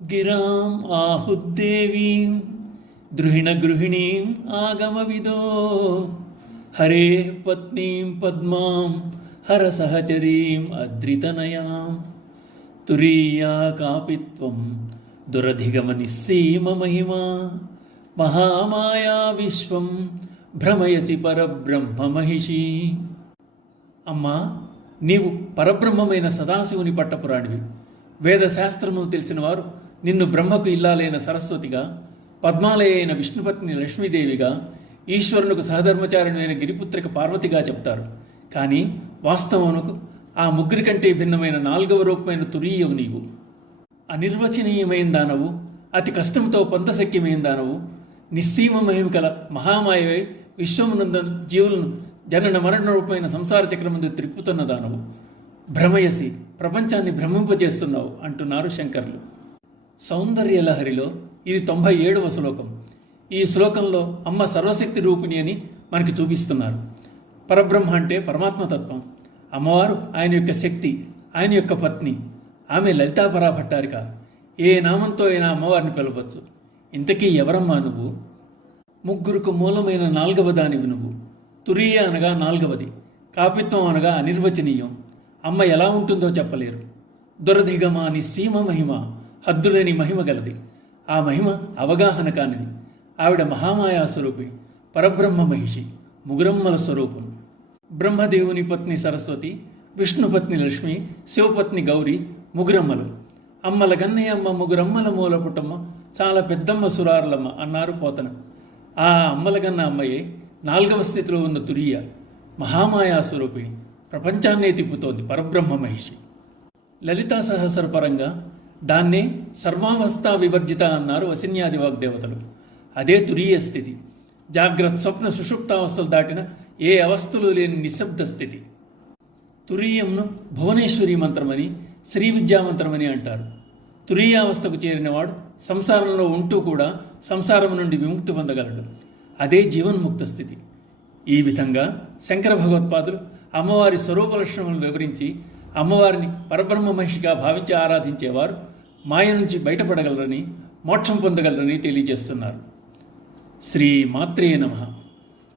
గిరాం ఆహుద్దేవీం ద్రుహిణగృహిణీం ఆగమవిదో హరే పత్నీం పద్మాం హరసహచరీం అద్రితనయాం తురీయా కాపిత్వం దురధిగమనిస్సీమ మహిమా మహామాయా విశ్వం భ్రమయసి పరబ్రహ్మ మహిషి. అమ్మా, నీవు పరబ్రహ్మమైన సదాశివుని పట్టపురాణివి. వేదశాస్త్రమును తెలిసిన వారు నిన్ను బ్రహ్మకు ఇల్లాలైన సరస్వతిగా, పద్మాలయైన విష్ణుపత్ని లక్ష్మీదేవిగా, ఈశ్వరునికి సహధర్మచారిణి గిరిపుత్రిక పార్వతిగా చెప్తారు. కానీ వాస్తవమునకు ఆ ముగ్గురి కంటే భిన్నమైన 4వ రూపమైన తురీయవు నీవు. అనిర్వచనీయమైన దానవు, అతి కష్టంతో పొందశక్యమైన దానవు, నిస్సీమ మహిమ కల మహామాయవై విశ్వమునంద జీవులను జనన మరణ రూపమైన సంసార చక్రముందు త్రిప్పుతున్న దానవు. భ్రమయసి, ప్రపంచాన్ని భ్రమింపజేస్తున్నావు అంటున్నారు శంకర్లు. సౌందర్యలహరిలో ఇది 97వ శ్లోకం. ఈ శ్లోకంలో అమ్మ సర్వశక్తి రూపిణి అని మనకి చూపిస్తున్నారు. పరబ్రహ్మ అంటే పరమాత్మతత్వం. అమ్మవారు ఆయన యొక్క శక్తి, ఆయన యొక్క పత్ని. ఆమె లలితాపరా భట్టారిక. ఏ నామంతో అయినా అమ్మవారిని పిలవచ్చు. ఇంతకీ ఎవరమ్మా నువ్వు? ముగ్గురుకు మూలమైన 4వ దానివి నువ్వు. తురీయ అనగా 4వది, కాపిత్వం అనగా అనిర్వచనీయం. అమ్మ ఎలా ఉంటుందో చెప్పలేరు. దురధిగమ నిస్సీమ మహిమ, హద్దులేని మహిమ గలది. ఆ మహిమ అవగాహన కానిది. ఆవిడ మహామాయా స్వరూపి, పరబ్రహ్మ మహిషి, ముగురమ్మల స్వరూపం. బ్రహ్మదేవుని పత్ని సరస్వతి, విష్ణుపత్ని లక్ష్మి, శివపత్ని గౌరి, ముగురమ్మలు. అమ్మల గన్నయ్యమ్మ ముగురమ్మల మూల పుట్టమ్మ, చాలా పెద్దమ్మ సురారులమ్మ అన్నారు పోతన. ఆ అమ్మలగన్న అమ్మయే 4వ స్థితిలో ఉన్న తురీయ, మహామాయా స్వరూపిణి, ప్రపంచాన్నే తిప్పుతోంది పరబ్రహ్మ మహిషి. లలితా సహస్రపరంగా దాన్నే సర్వావస్థా వివర్జిత అన్నారు వసిన్యాది వాగ్దేవతలు. అదే తురీయ స్థితి. జాగ్రత్త స్వప్న సుషుప్తావస్థలు దాటిన ఏ అవస్థలు లేని నిశ్శబ్ద స్థితి. తురీయంను భువనేశ్వరి మంత్రమని, శ్రీ విద్యామంత్రమని అంటారు. తురీయావస్థకు చేరినవాడు సంసారంలో ఉంటూ కూడా సంసారం నుండి విముక్తి పొందగలడు. అదే జీవన్ముక్త స్థితి. ఈ విధంగా శంకర భగవత్పాదులు అమ్మవారి స్వరూప లక్షణములను వివరించి అమ్మవారిని పరబ్రహ్మ మహిషిగా భావించి ఆరాధించేవారు మాయ నుంచి బయటపడగలరని, మోక్షం పొందగలరని తెలియజేస్తున్నారు. శ్రీ మాత్రే నమః.